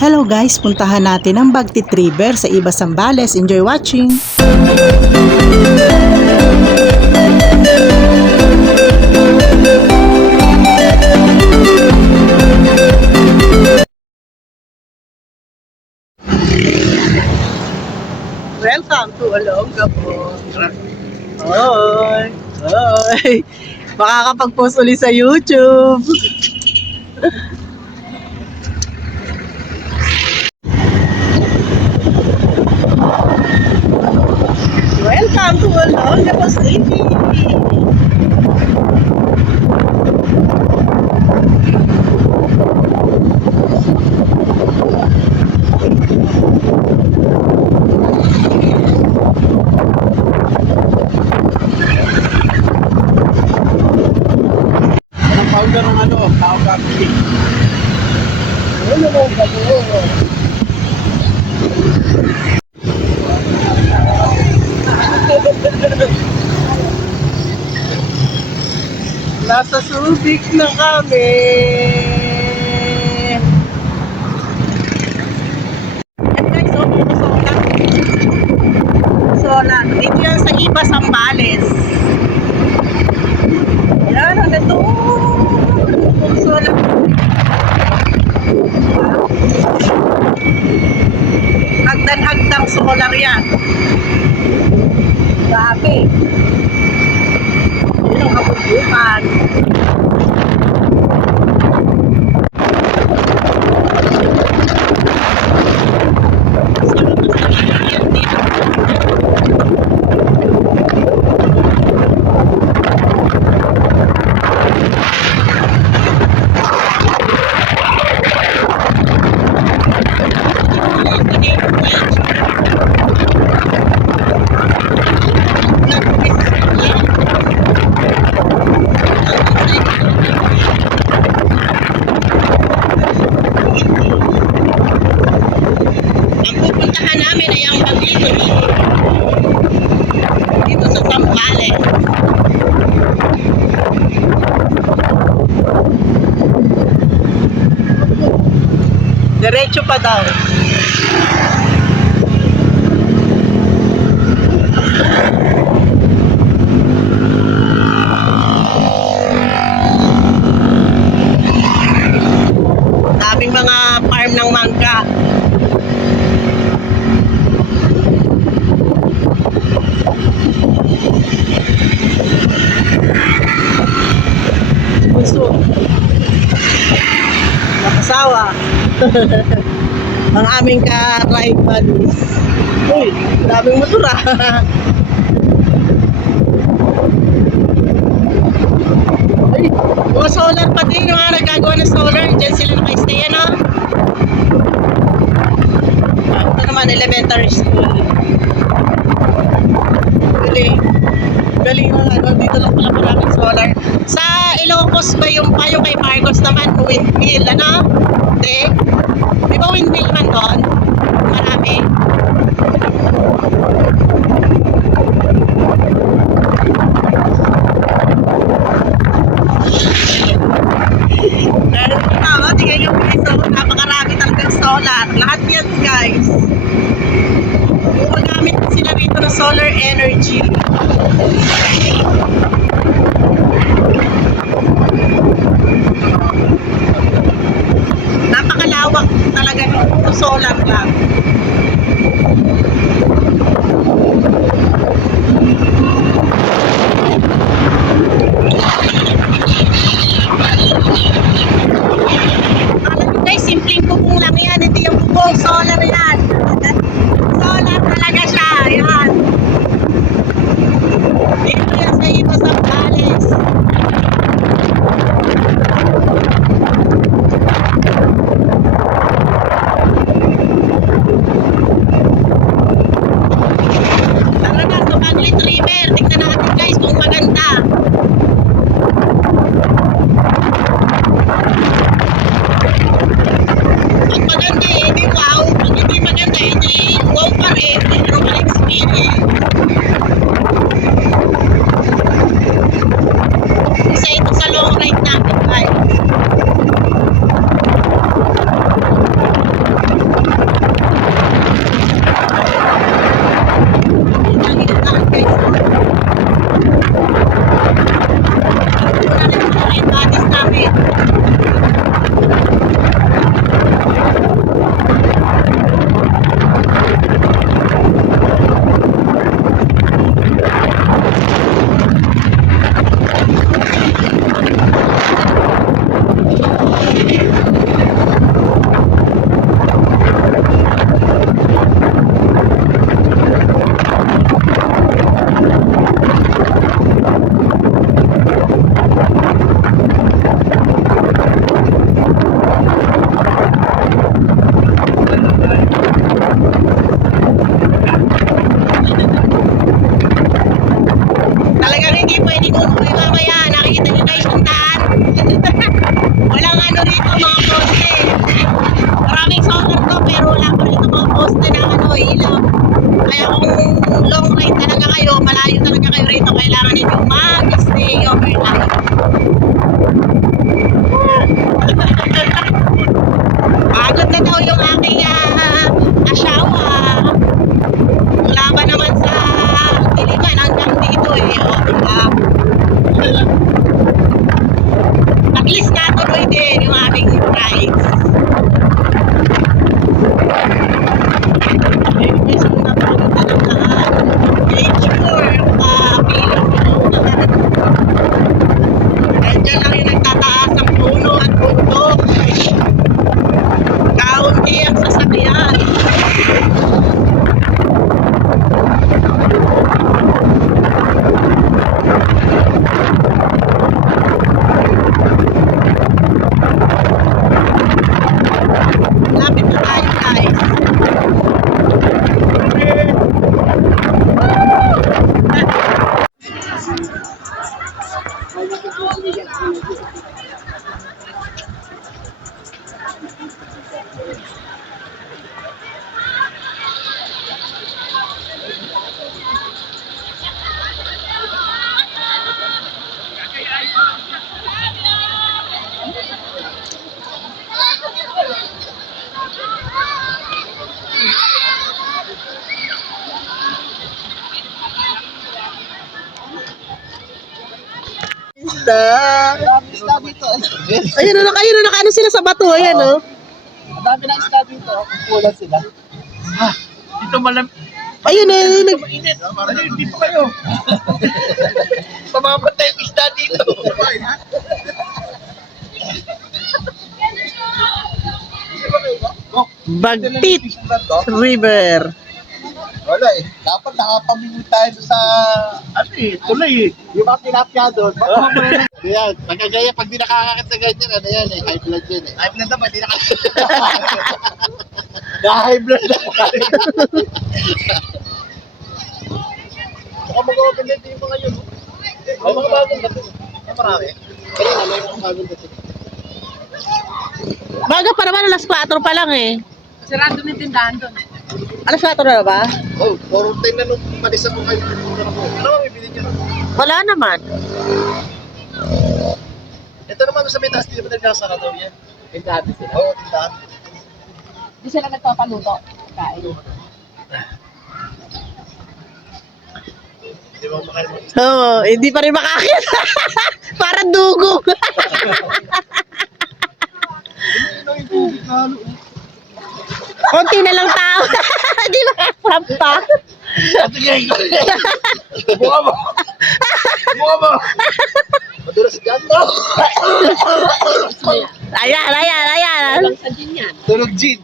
Hello guys, puntahan natin ang Bagtit River sa Iba, Zambales. Enjoy watching! Welcome to Olongapo. Hoy! Hoy! Makakapag-post ulit sa YouTube. Welcome to Olongapo City. Powder ng tao coffee. Nasa Subic na kami. At guys, Sola. Dito yan sa Iba, Zambales. Yan, ano to? Sola. Hagdan-hagdang solar yan. Grabe. Yun ang kabubukan. Namin ay ang Bagtit River dito sa Zambales. Diretso pa daw. Daming mga farm ng mangga. Puso. Nakasawa. Ang aming ka-ride buddies. Uy, daming motor ah. Ay, mga solar pati, yung mga nagagawa ng solar. Diyan sila naka-stay, ano? Ito naman, elementary school. Galing mga dito lang pala maraming solar. Sa Ilocos ba yung kay Marcos naman, windmill, ano? Di ba windmill man doon? Marami. Dahil tama, tingnan yung piso, napakarami talagang solar. Lahat yan guys. Gumagamit sila rito ng solar energy. Napakalawak talaga ng solar lang. Alam nyo guys, simpleng bubong lang yan. Hindi yung bubong, solar yan. Solar talaga siya. Yan. Dito yan sa Iba, Zambales. Tara na sa Bagtit River. Tignan natin guys kung maganda. Pag maganda eh, hindi wow. Pag hindi maganda isda. Marami isda dito. Ayun na, nakaano sila sa bato. Ayan, oh. Ang dami ng isda dito. Kukulan sila. Dito malam. Ayun, eh. Mainit. Dito kayo. Pamamatay yung isda dito. Bagtit River. Wala eh. Dapat nakapamingin tayo sa ano eh, tulay eh. Yung mga tilapia doon. Yan, pagkagaya pag di nakakakit sa ganyan, ano yan eh, high blood yan eh. High blood naman, di nakakit. Na-high blood na. Baka mag-open din yung mga yun. May mga bagong dating. May marami. Kanina may mga bagong dating. Baga pa naman, alas 4 pa lang eh. Sarado na yung tindahan doon. Alas 4 na ba? Oh, quarantine na nung malisa mo kayo. Ano ang ibili nyo? Wala naman. Ito naman sa may taas, di naman nagkasara daw yan. Tindahan din sila? Oo, tindahan. Hindi sila nagpapaluto. Kain. Di ba makain mo? Oo, hindi pa rin makakit. Parang dugong. Konti na lang tao. Hindi makasampa. Ate Geng! Buka mo! Buka mo! Madulas dyan mo! Ayan. Walang sa gin yan. Tunog gin!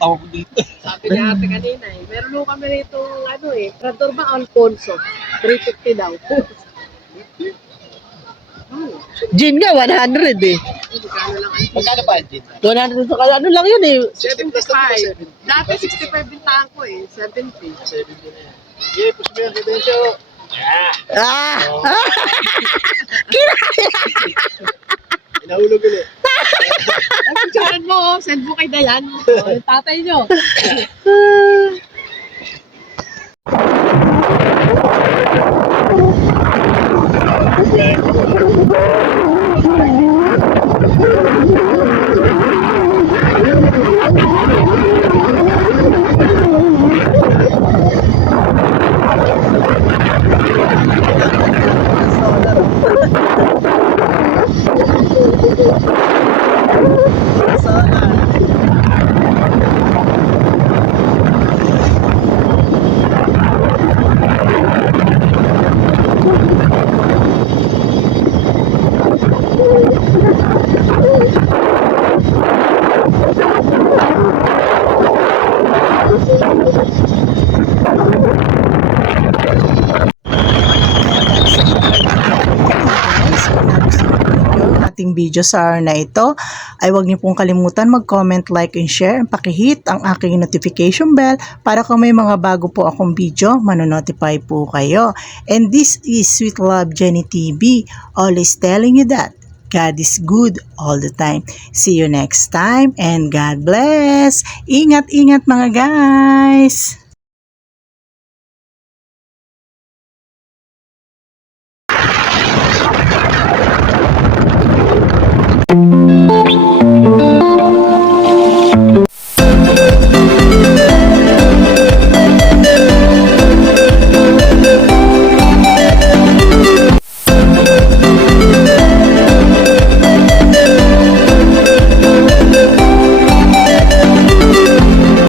Tawa ko dito. Sabi niya ate kanina eh. Meron nung kami rito ano eh. Trador ba Alfonso? 350 daw. Gin nga, 100 eh. Magkano lang ang Magkano ba ang gin? 100 sa kaya, ano lang yun eh. 7 plus na po 5. Dati 65 bintahan ko eh. 70. 7 din na yan. Yeah, push mo yung kredensyo. Ah! Inahulog ulit. Ang picturean mo oh. Send mo kay Dayan. Oh, yung tatay nyo. ating video sa hour na ito, ay huwag niyo pong kalimutan mag-comment, like, and share, and pakihit ang aking notification bell para kung may mga bago po akong video, manonotify po kayo. And this is Sweet Love Jenny TV, always telling you that God is good all the time. See you next time and God bless! Ingat-ingat mga guys!